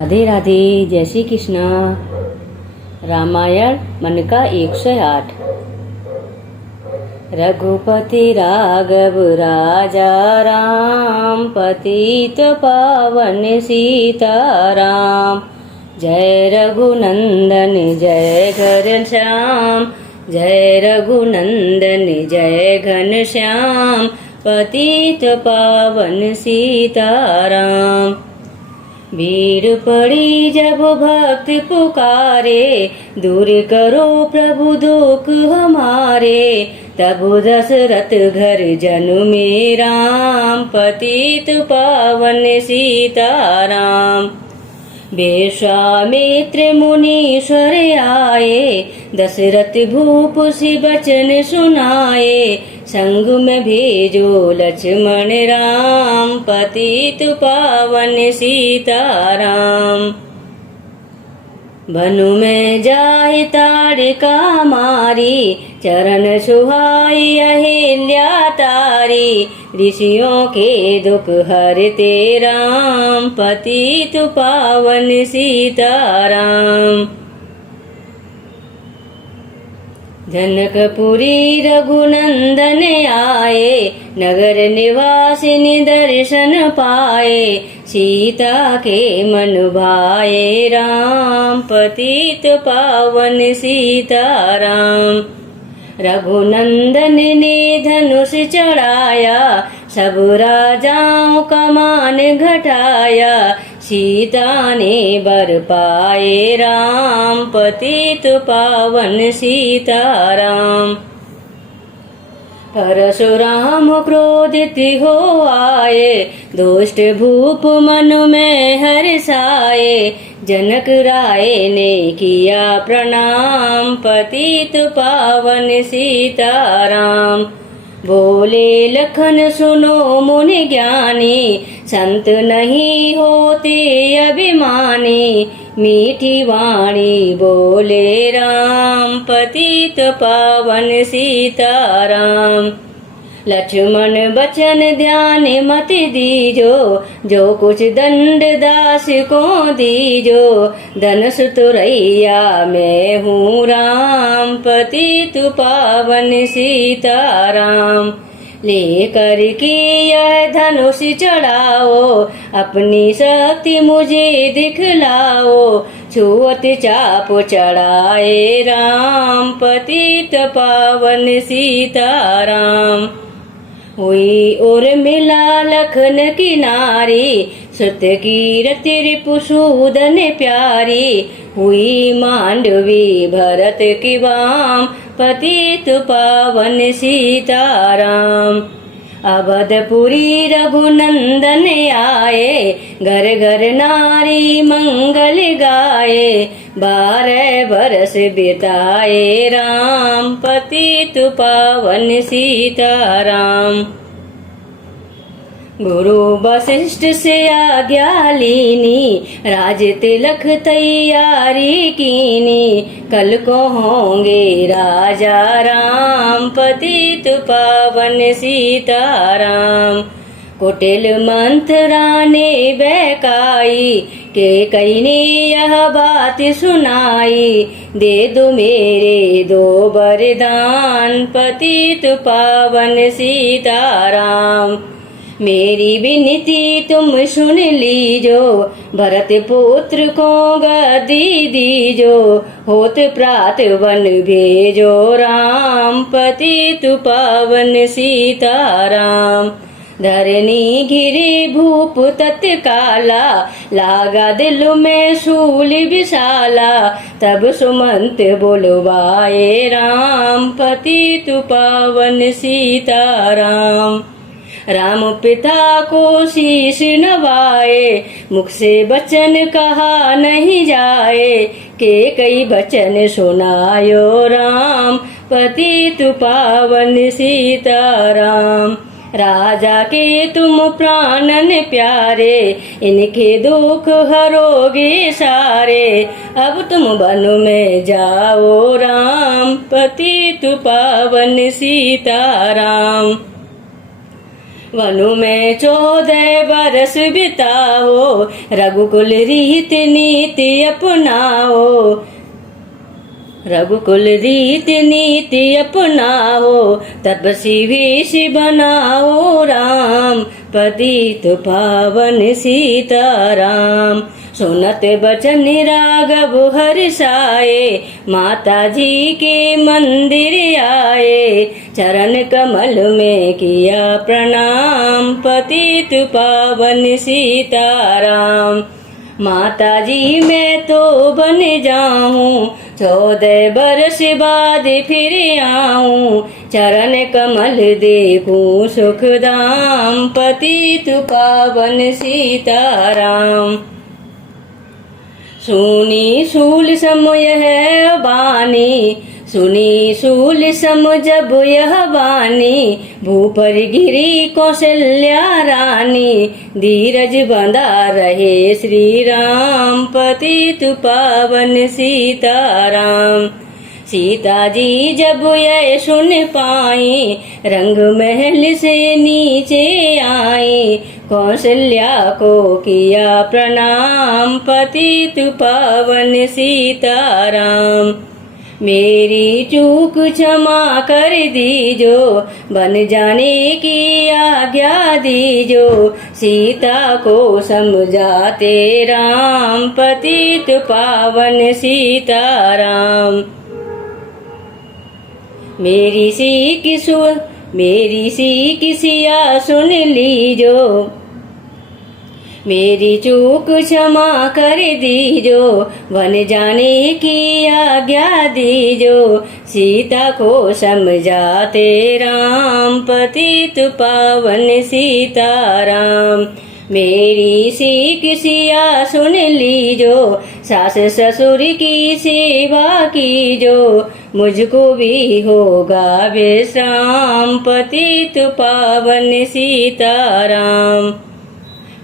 राधे राधे। जय श्री कृष्णा। रामायण मन का 108। रघुपति राघव राजा राम, पतित पावन सीताराम। जय रघुनंदन जय घनश्याम, जय रघुनंदन जय घनश्याम। पतित पावन सीताराम। भीड़ पड़ी जब भक्त पुकारे, दूर करो प्रभु दुख हमारे। तब दशरथ घर जन्मे राम, पतित पावन सीताराम। विश्वामित्र मुनीश्वर आए, दशरथ भूप से बचन सुनाए। संग में भेजो लक्ष्मण राम, पतित पावन सीताराम। बनु में जाहि ताड़िका मारी, चरण सुहाई अहिल्या तारी। ऋषियों के दुख हरते राम, पतित पावन सीताराम। जनकपुरी रघुनंदन आए, नगर निवासिनी दर्शन पाए। सीता के मन भाए राम, पतित पावन सीताराम। रघुनंदन ने धनुष चढ़ाया, सब राजाओं का मान घटाया। सीता ने बर पाए राम, पतित पावन सीताराम। परशुराम क्रोधित हो आए, दुष्ट भूप मन में हर्षाए। जनक राय ने किया प्रणाम, पतित पावन सीताराम। बोले लखन सुनो मुनि ज्ञानी, संत नहीं होते अभिमानी। मीठी वाणी बोले राम, पतित पावन सीताराम। लक्ष्मण बचन ध्यान मत दीजो, जो कुछ दंड दास को दीजो। धनुष तुरैया मैं हूँ राम, पतित पावन सीताराम। लेकर के यह धनुष चढ़ाओ, अपनी शक्ति मुझे दिखलाओ। छुअत चाप चढ़ाए राम, पतित पावन सीताराम। हुई और मिला लखन की नारी, सुत की रति रिपुसूदन प्यारी। हुई मांडवी भरत की वाम, पतित पावन सीताराम। अवधपुरी रघुनंदन आए, घर घर नारी मंगल गाए। 12 बरस बिताए राम, पतित पावन सीताराम। गुरु वशिष्ठ से आज्ञा लीनी, राज तिलक तैयारी कीनी। कल को होंगे राजा राम, पतित पावन सीताराम। कुटिल मंत्रा ने बहकाई, के कई ने यह बात सुनाई। दे दो मेरे 2 वरदान, पतित पावन सीताराम। मेरी विनती तुम सुन लीजो, भरत पुत्र को गद्दी दीजो। होत प्रात वन भेजो राम, पतित पावन सीताराम। धरनी घिरे भूप तत्काला, लागा दिल में शूल विशाला। तब सुमंत बोलवाए राम, पतित पावन सीताराम। राम पिता को शीश नवाए, मुख से बचन कहा नहीं जाए। के कई बचन सुनायो राम, पतित पावन सीताराम। राजा के तुम प्राणन प्यारे, इनके दुख हरोगे सारे। अब तुम वन में जाओ राम, पतित पावन सीताराम। वनु में 14 बरस बिताओ, रघुकुल रीत नीति अपनाओ, रघुकुल रीति नीति अपनाओ, तपसी वेश बनाओ राम, पतित पावन सीताराम। सुनत बचन राघव हर्षाए, माता जी के मंदिर आए, चरण कमल में किया प्रणाम, पतित पावन सीताराम। माता जी मैं तो बन जाऊं, 14 बरस बाद फिर आऊं, चरण कमल देखूं सुखधाम, पतित पावन सीताराम। सुनी सूल सम यह बानी, सुनी सूल सम जब यह वाणी, भूपर गिरी कौशल्या रानी, धीरज बंधा रहे श्री राम, पतित पावन सीताराम। सीता जी जब यह सुन पाई, रंग महल से नीचे आई, कौशल्या को किया प्रणाम, पतित पावन सीताराम। मेरी चूक क्षमा कर दीजो, बन जाने की आज्ञा दीजो, सीता को समझाते राम, पतित पावन सीताराम। मेरी सी किसिया सुन लीजो, मेरी चूक क्षमा कर दीजो, वन जाने की आज्ञा दीजो, सीता को समझाते राम, पतित पावन सीताराम। मेरी सी किसिया सुन लीजो, सास ससुर की सेवा कीजो, मुझको भी होगा विश्राम, पतित पावन सीताराम।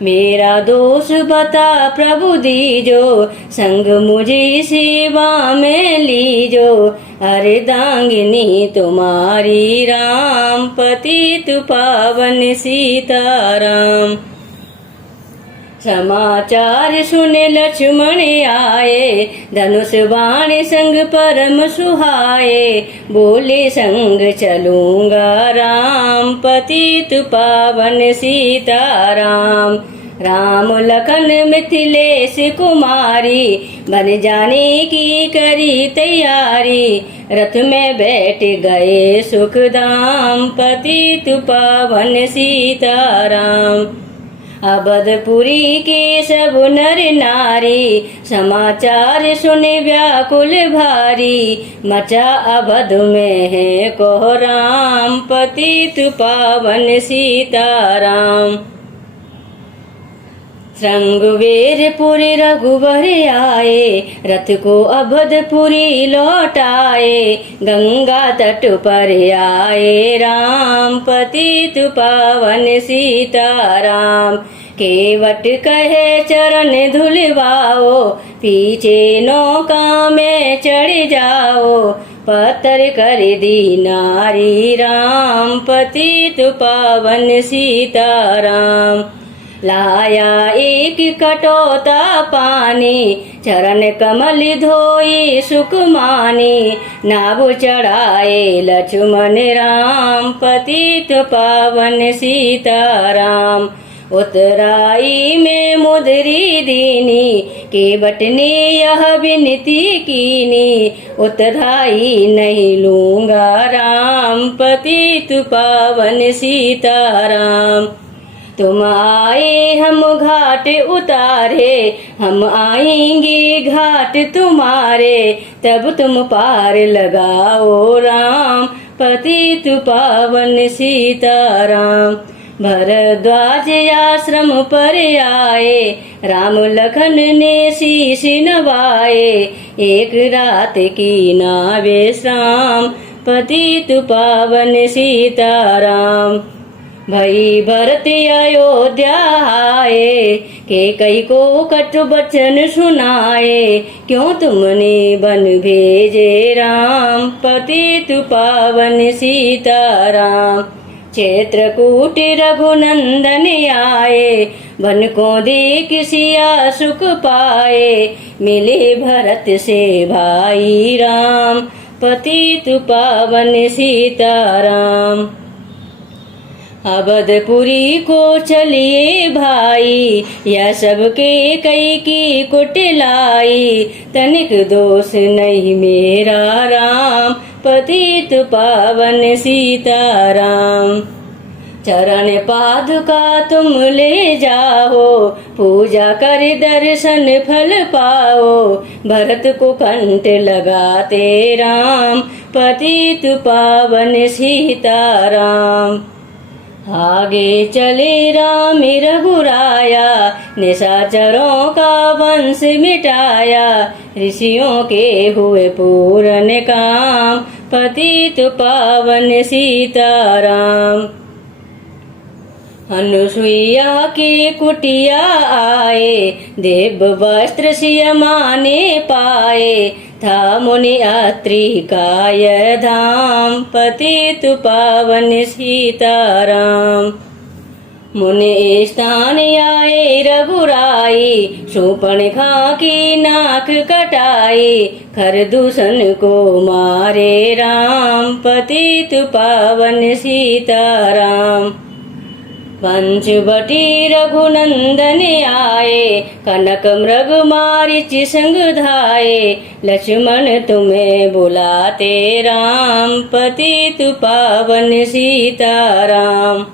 मेरा दोष बता प्रभु दीजो, संग मुझे सेवा में लीजो, अर्धांगिनी तुम्हारी राम, पतित पावन सीताराम। समाचार सुने लक्ष्मण आए, धनुष बाण संग परम सुहाए, बोले संग चलूंगा राम, पतित पावन सीताराम। राम लखन मिथिलेश कुमारी, बन जाने की करी तैयारी, रथ में बैठ गए सुखधाम, पतित पावन सीताराम। अवधपुरी के सब नर नारी, समाचार सुने व्याकुल भारी, मचा अवध में है कोहराम, पतित पावन सीताराम। श्रृंगवेरपुरी रघुवर आए, रथ को अवधपुरी लौटाए, गंगा तट पर आए राम, पतित पावन सीताराम। केवट कहे चरण धुलवाओ, पीछे नौका में चढ़ जाओ, पत्थर कर दी नारी राम, पतित पावन सीताराम। लाया एक कटोता पानी, चरण कमल धोई सुख मानी, नाव चढ़ाए लक्ष्मण राम, पतित पावन सीताराम। उतराई में मुद्री दीनी, केवट ने यह विनती कीनी, उतराई नहीं लूंगा राम, पतित पावन सीताराम। तुम आए हम घाट उतारे, हम आएंगे घाट तुम्हारे, तब तुम पार लगाओ राम, पतित पावन सीताराम। भरद्वाज आश्रम पर आए, राम लखन ने शीश नवाए, एक रात की ना विश्राम, पतित पावन सीताराम। भई भरत अयोध्या आए, के कई को कट बचन सुनाए, क्यों तुमने बन भेजे राम, पतित पावन सीताराम। क्षेत्रकूट रघुनंदन आए, बन को देख सिया सुख पाए। मिले भरत से भाई राम, पतित पावन सीताराम। अवधपुरी को चलिए भाई, यह सबके कई की कुटिलाई। तनिक दोष नहीं मेरा राम, पतित पावन सीताराम। चरण पादुका तुम ले जाओ, पूजा कर दर्शन फल पाओ। भरत को कंठ लगाते राम, पतित पावन सीताराम। आगे चले राम रघुराया, निशाचरों का वंश मिटाया। ऋषियों के हुए पूर्ण काम, पतित पावन सीताराम। अनुसुईया की कुटिया आए, देव वस्त्र सिय माने पाए। था मुनि अत्रि का यह धाम, पतित पावन सीताराम। मुनि स्थान आए रघुराई, शूर्पणखा की नाक कटाई। खरदूषण को मारे राम, पतित पावन सीताराम। पंचवटी रघुनंदन आए, कनक मृग मारिच संग धाये। लक्ष्मण तुम्हें बुलाते राम, पतित पावन सीताराम।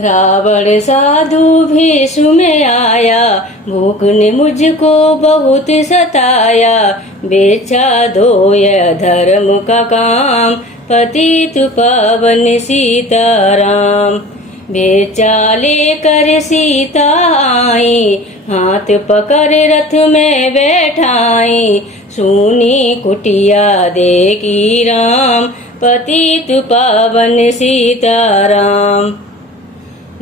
रावण साधु भेष में आया, भूख ने मुझको बहुत सताया। बेचा दो यह धर्म का काम, पतित पावन सीताराम। बेचा लेकर सीता आई, हाथ पकड़ रथ में बैठाई। सुनी कुटिया देखी राम, पतित पावन सीताराम।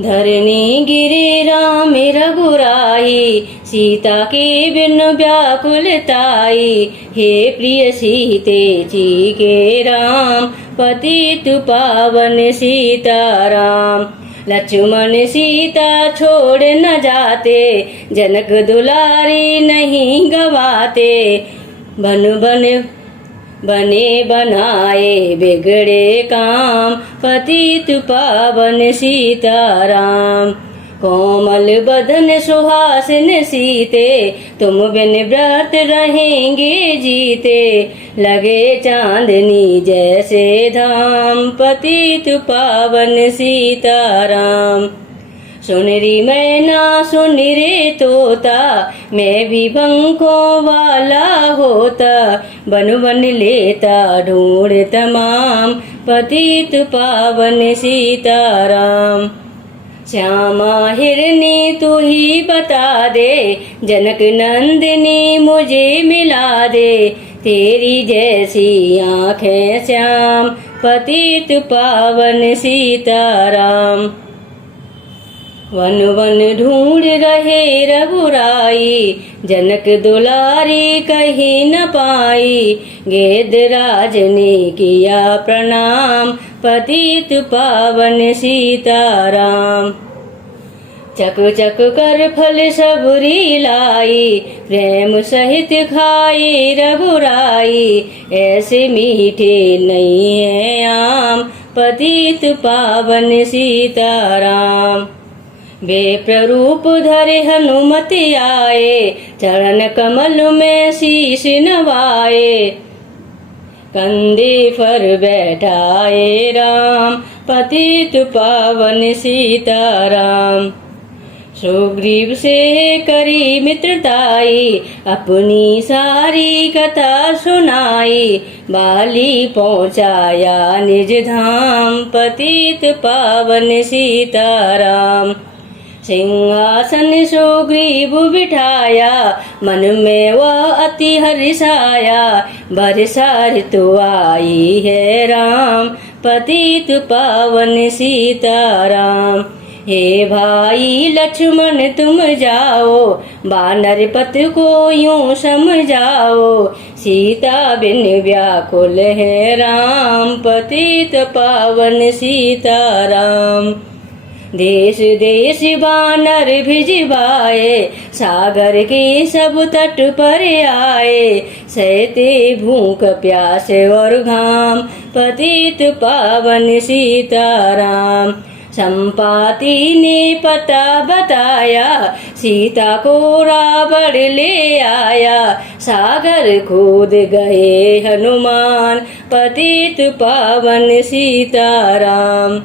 धरनी गिरे राम रघुराई, सीता के बिन व्याकुलताई। हे प्रिय सीते जी के राम, पतित पावन सीताराम। लक्ष्मण सीता छोड़ न जाते, जनक दुलारी नहीं गवाते। बने बनाए बिगड़े काम, पतित पावन सीताराम। कोमल बदन सुहासिन सीते, तुम बिन व्रत रहेंगे जीते। लगे चांदनी जैसे धाम, पतित पावन सीताराम। सुन री मैना सुन रे तोता, मैं भी पंखों वाला होता। बन बन लेता ढूंढ तमाम, पतित पावन सीताराम। श्यामा हिरनी तू ही बता दे, जनक नंदिनी मुझे मिला दे। तेरी जैसी आँखें श्याम, पतित पावन सीताराम। वन वन ढूंढ रहे रघुराई, जनक दुलारी कहीं न पाई। गेदराज ने किया प्रणाम, पतित पावन सीताराम। चक चक कर फल सबरी लाई, प्रेम सहित खाई रघुराई। ऐसे मीठे नहीं है आम, पतित पावन सीताराम। वे प्ररूप धरे हनुमत आए, चरण कमल में शीश नवाए। कंधे पर बैठाए राम, पतित पावन सीताराम। सुग्रीव से करी मित्रताई, अपनी सारी कथा सुनाई। बाली पहुँचाया निज धाम, पतित पावन सीताराम। सिंहासन सुग्रीव बिठाया, मन में वह अति हर्षाया। बरसा ऋतु आई है राम, पतित पावन सीताराम। हे भाई लक्ष्मण तुम जाओ, वानर पत को यूं समझाओ, सीता बिन व्याकुल है राम, पतित पावन सीताराम। देश देश वानर भिजवाए, सागर के सब तट पर आए, सहते भूख प्यास और घाम, पतित पावन सीताराम। संपाति ने पता बताया, सीता को रावण ले आया, सागर कूद गए हनुमान, पतित पावन सीताराम।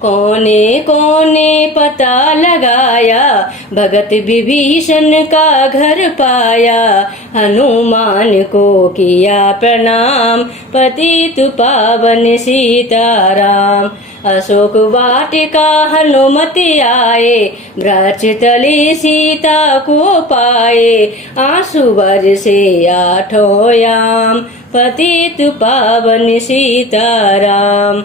कोने कोने पता लगाया, भगत विभीषण का घर पाया, हनुमान को किया प्रणाम, पतित पावन सीताराम। अशोक वाटिका हनुमति आए, वृक्ष तले सीता को पाए, आंसू बरसे आठों याम, पतित पावन सीताराम।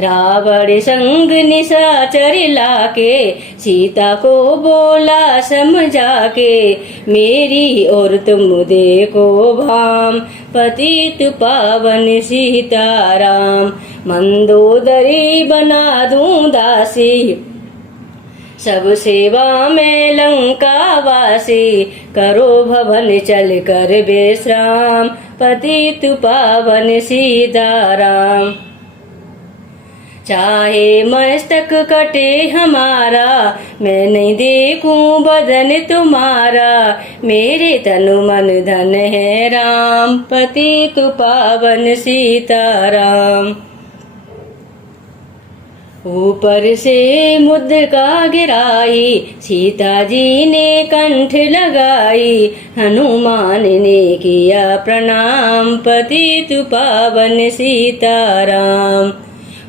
रावण संग निशाचर लाके, सीता को बोला समझा के, मेरी और तुम देखो भाम, पतित पावन सीताराम। मंदोदरी बना दूं दासी, सब सेवा में लंका वासी, करो भवन चल कर विश्राम, पतित पावन सीताराम। चाहे मस्तक कटे हमारा, मैं नहीं देखूं बदन तुम्हारा, मेरे तनु मन धन है राम, पतित पावन सीताराम। ऊपर से मुद्रिका गिराई, सीता जी ने कंठ लगाई, हनुमान ने किया प्रणाम, पतित पावन सीताराम।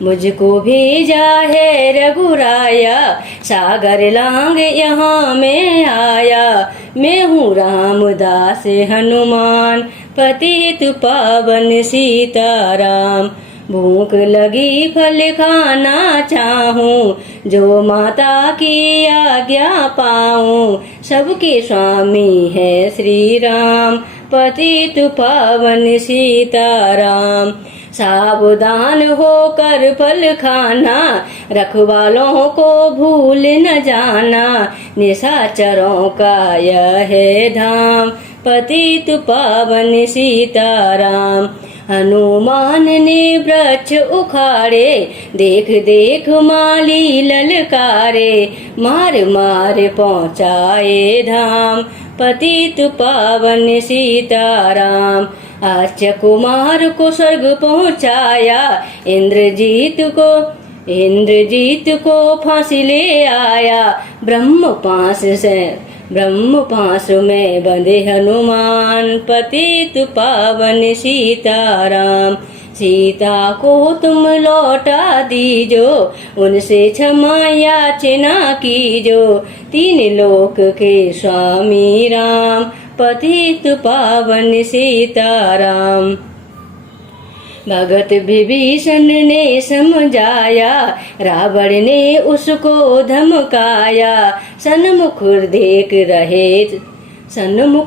मुझको भेजा है रघुराया, सागर लांग यहाँ मैं आया, मैं हूँ रामदास हनुमान, पतित पावन सीताराम। भूख लगी फल खाना चाहूं, जो माता की आज्ञा पाऊं, सबके स्वामी है श्री राम, पतित पावन सीताराम। सावधान होकर फल खाना, रखवालों को भूल न जाना, निशाचरों का यह है धाम, पतित पावन सीताराम। हनुमान ने वृक्ष उखाड़े, देख देख माली ललकारे, मार मार पहुँचाए धाम, पतित पावन सीताराम। आच्य कुमार को स्वर्ग पहुँचाया, इंद्रजीत को फांसी ले आया, ब्रह्म पास में बंधे हनुमान, पतित पावन सीताराम। सीता को तुम लौटा दीजो, उनसे क्षमा याचना कीजो, तीन लोक के स्वामी राम, पतित पावन सीताराम। भगत विभीषण ने समझाया, रावण ने उसको धमकाया, सन्मुख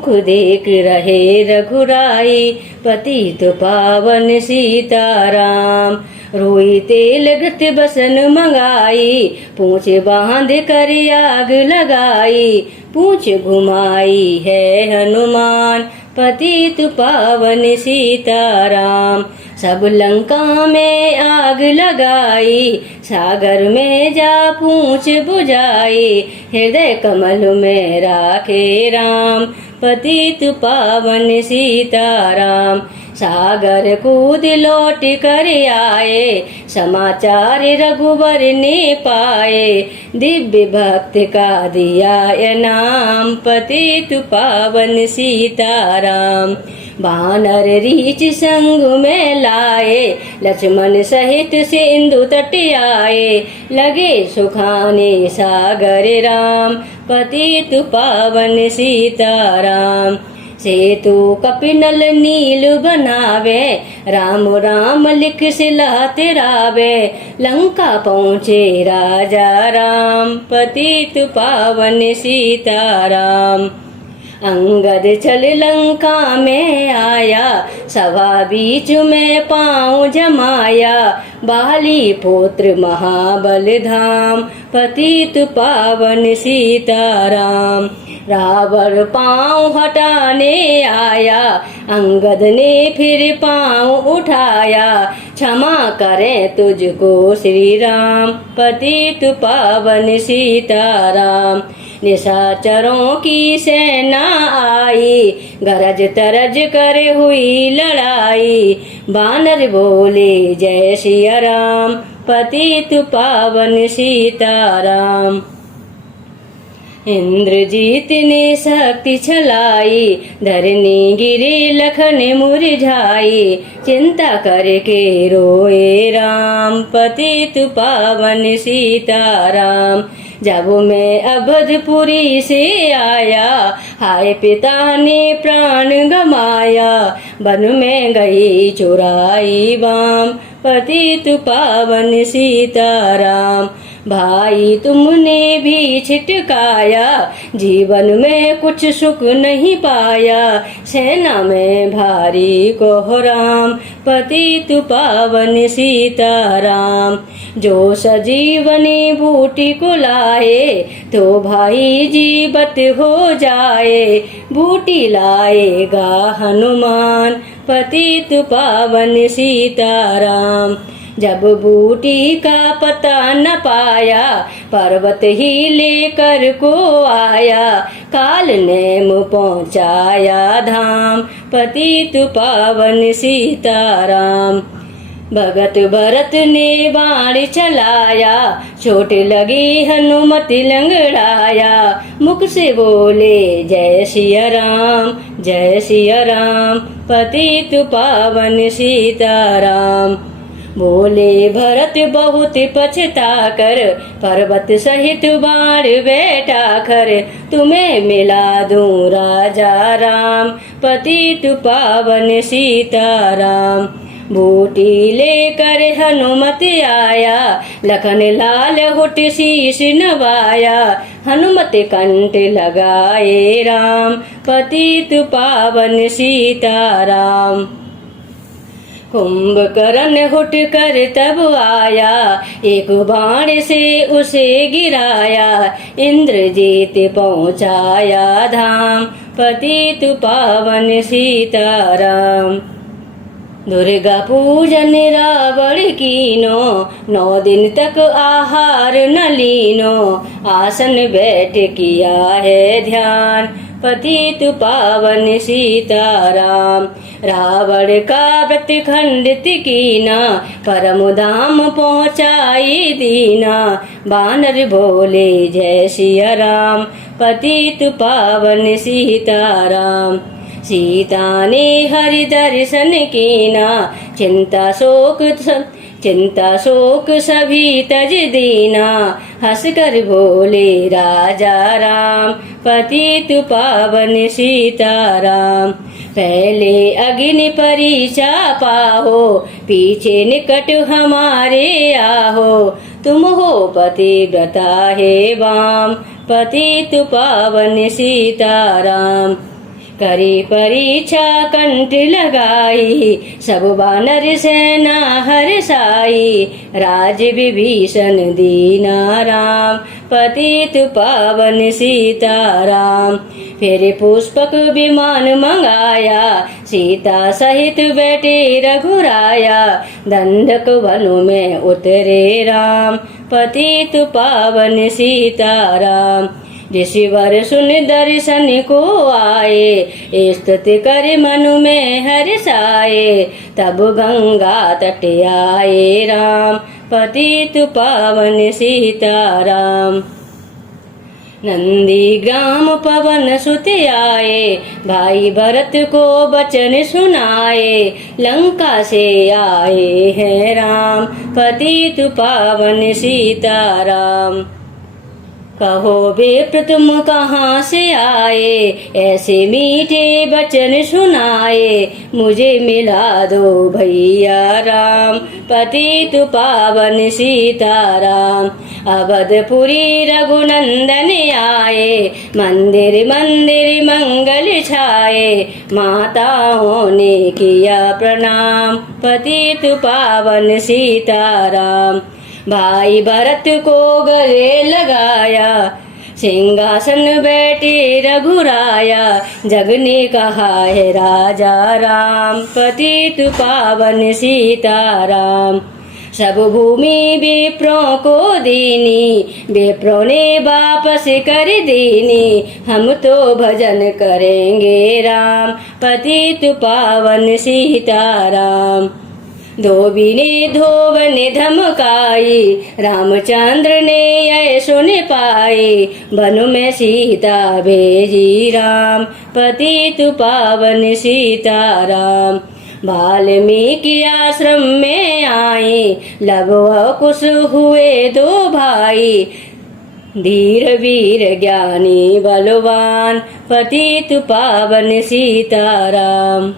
देख रहे रघुराई, पतित पावन सीताराम। रोई तेल घृत बसन मंगाई, पूछ बांध कर आग लगाई, पूछ घुमाई है हनुमान, पतित पावन सीताराम। सब लंका में आग लगाई, सागर में जा पूछ बुझाई, हृदय कमल में राखे राम, पतित पावन सीताराम। सागर कूद लौट कर आए, समाचार रघुवर ने पाए, दिव्य भक्त का दिया नाम, पतित पावन सीताराम। वानर रीछ संग में लाए, लक्ष्मण सहित सिंधु तट आए, लगे सुखाने सागर राम, पतित पावन सीताराम। सेतु कपिनल नील बनावे, राम राम लिख सिला तिरावे। लंका पहुँचे राजा राम, पतित पावन सीताराम। अंगद चल लंका में आया, सभा बीच में पाँव जमाया। बाली पुत्र महाबल धाम, पतित पावन सीताराम। रावण पाँव हटाने आया, अंगद ने फिर पाँव उठाया। क्षमा करें तुझको श्री राम, पतित पावन सीताराम। निशाचरों की सेना आई, गरज तरज कर हुई लड़ाई। बानर बोले जय सिया राम, पतित पावन सीताराम। इंद्रजीत ने शक्ति छलाई, धरनी गिरी लखन मुरझाई। चिंता करके रोए राम, पतित पावन सीताराम। जब मैं अवधपुरी से आया, हाय पिता ने प्राण गमाया। वन में गई चुराई बाम, पतित पावन सीताराम। भाई तुमने भी छिटकाया, जीवन में कुछ सुख नहीं पाया। सेना में भारी कोहराम, पतित पावन सीताराम। जो सजीवनी बूटी को लाए, तो भाई जीवत हो जाए। बूटी लाएगा हनुमान, पतित पावन सीताराम। जब बूटी का पता न पाया, पर्वत ही लेकर को आया। काल नेम पहुँचाया धाम, पतित पावन सीताराम। भगत भरत ने बाण चलाया, चोट लगी हनुमति लंगड़ाया। मुख से बोले जय सिया राम, जय सिया राम, पतित पावन सीताराम। बोले भरत बहुत पछता कर, पर्वत सहित बाण बैठा कर। तुम्हें मिला दूं राजा राम, पतित पावन सीताराम। बूटी लेकर हनुमत आया, लखन लाल हुट शीश नवाया। हनुमत कंठ लगाए राम, पतित पावन सीताराम। कुंभकर्ण हुट कर तब आया, एक बाण से उसे गिराया। इंद्रजीत पहुँचाया धाम, पतित पावन सीताराम। दुर्गा पूजन रावण कीनो, 9 दिन तक आहार न लीनो। आसन बैठ किया है ध्यान, पतित पावन सीताराम। रावण का व्रत खंडित कीना, परम धाम पहुँचाई दीना। बानर बोले जय सिया राम, पतित पावन सीताराम। सीता ने हरि दर्शन कीना, चिंता शोक सभी तज दीना। हंसकर बोले राजा राम, पतित पावन सीताराम। पहले अग्नि परीक्षा पाहो, पीछे निकट हमारे आहो। तुम हो पतिव्रता हे वाम, पतित पावन सीताराम। करी परीक्षा कंठ लगाई, सब वानर सेना हर्षाई। राज विभीषण दीना राम, पतित पावन सीताराम। फिर पुष्पक विमान मंगाया, सीता सहित बैठे रघुराया। दंडक वन में उतरे राम, पतित पावन सीताराम। ऋषिवर सुन दर्शन को आए, स्तुति कर मनु में हर्षाए। तब गंगा तट आए राम, पतित पावन सीताराम। नंदी ग्राम पवन सुत आए, भाई भरत को वचन सुनाए। लंका से आए हैं राम, पतित पावन सीताराम। कहो विप्र तुम कहाँ से आए, ऐसे मीठे वचन सुनाए, मुझे मिला दो भैया राम, पतित पावन सीताराम। अवधपुरी रघुनंदन आए, मंदिर मंदिर मंगल छाए, माताओं ने किया प्रणाम, पतित पावन सीताराम। भाई भरत को गले लगाया, सिंहासन बैठे रघुराया, जग ने कहा है राजा राम, पतित पावन सीताराम। सब भूमि विप्रों को दीनी, विप्रों ने वापस कर दीनी, हम तो भजन करेंगे राम, पतित पावन सीताराम। धोबी ने धोवन धमकाई, रामचंद्र ने यह सुन पाई, वन में सीता भेजी राम, पतित पावन सीताराम। वाल्मीकि आश्रम में आए, लव कुश हुए दो भाई, धीर वीर ज्ञानी बलवान, पतित पावन सीताराम।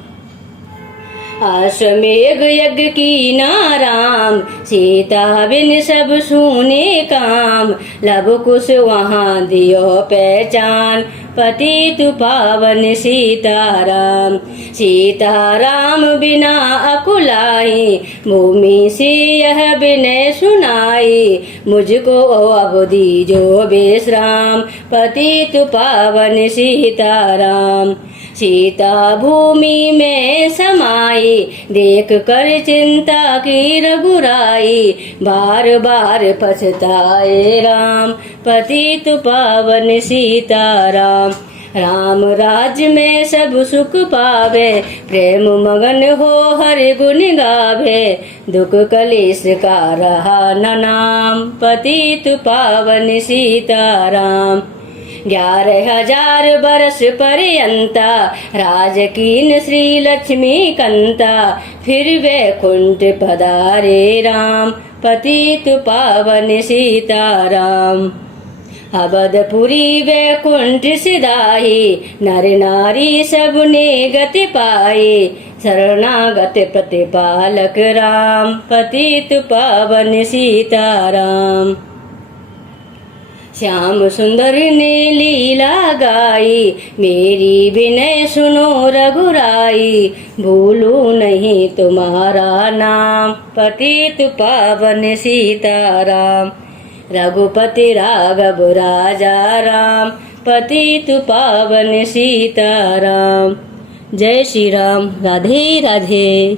अश्वमेघ यज्ञ की नाराम, सीता बिन सब सूने काम, लव कुश वहाँ दियो पहचान, पतित पावन सीताराम। सीताराम बिना अकुलाई, भूमि से यह विनय सुनाई, मुझको अब दीजो विश्राम, पतित पावन सीताराम। सीता भूमि में समाई, देख कर चिंता की रघुराई, बार बार पछताए राम, पतित पावन सीताराम। राम राज्य में सब सुख पावे, प्रेम मगन हो हर गुण गावे, दुख कलेश का रहा न नाम, पतित पावन सीताराम। 11,000 बरस पर्यंता, राजकीन श्री लक्ष्मी कंता, फिर वैकुंठ पधारे राम, पतित पावन सीताराम। अवधपुरी वैकुंठ सिधाई, नर नारी सबने गति पाई, शरणागत प्रतिपालक राम, पतित पावन सीताराम। श्याम सुंदर ने लीला गाई, मेरी विनय सुनो रघुराई, भूलू नहीं तुम्हारा नाम, पतित पावन सीताराम। रघुपति राघव राजा राम, पतित पावन सीताराम। जय श्री राम। राधे राधे।